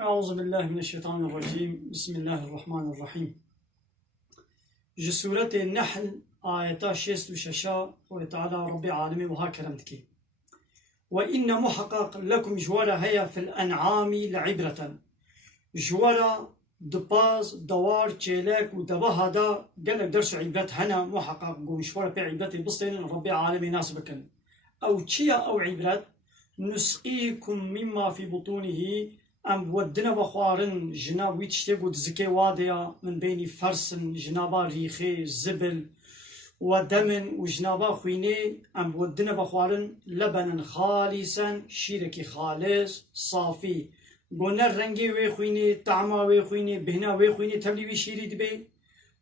أعوذ بالله من الشيطان الرجيم. بسم الله الرحمن الرحيم. جسورة النحل آية 66 وتعالى ربي عالمي وها كرمتكي وإن محقق لكم جوارا هيا في الأنعام لعبرة جوارا دباز دوار تشيلك ودبا هذا قالك درس عبرة هنا محقق جوارا بعبرة بصين ربي عالمي ناسبكن أو تشيا أو عبرة نسقيكم مما في بطونه ام ودنا بخوارن جناب ويتشتيق ودزكي واديا من بين فرسن جنابا ريخي زبل ودمن وجنابا خويني ام ودنا بخوارن لبنا خالصا شيركي خالص صافي قلنا الرنجي ويخويني طعما ويخويني بهنا ويخويني تبلي ويشيري دبي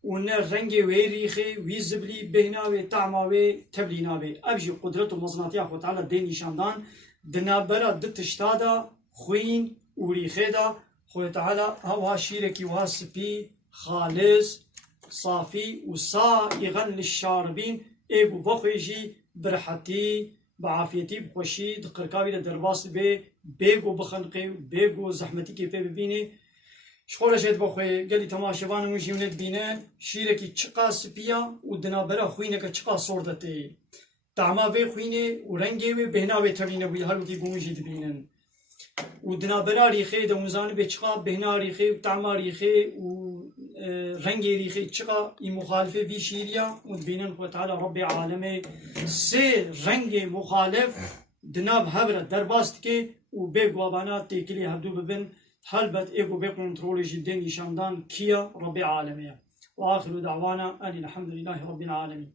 ونر الرنجي ويريخي ويزبلي بهنا وطعما وتبلي نابي ابجي قدرته مزناتيا خو تعالى ديني شاندان دنابرا دتشتادا خوين وريخيدا خوي تعالى هوا شيركي وها سبي خالص صافي وسائغا للشاربين ايبو بخويجي برحتي بعافيتي بخوشي دقركاوي لدرباس بي بيغو بخنقي بيغو زحمتي كيف ببيني شخورة شد بخوي قالي تماشبان مجيونت بينا شيركي تشقا سبيا ودنابرا خوينك تشقا صوردتي تعما في خويني ورنجي بهنا بترينا ويهلوكي بومجي بينن ودنابرا ريخي دموزان بچقا بهنا ريخي وطعما ريخي ورنجي ريخي تشقا مخالفة في شيريا ودبينن خو تعالى ربي عالمي سي رنجي مخالف دناب هبرة درباستكي وبيقوابانا تيكلي هبدو ببن هلبت ايقو بكونترول جدين يشاندان كيا ربي عالمي. واخر دعوانا ان الحمد لله رب العالمين.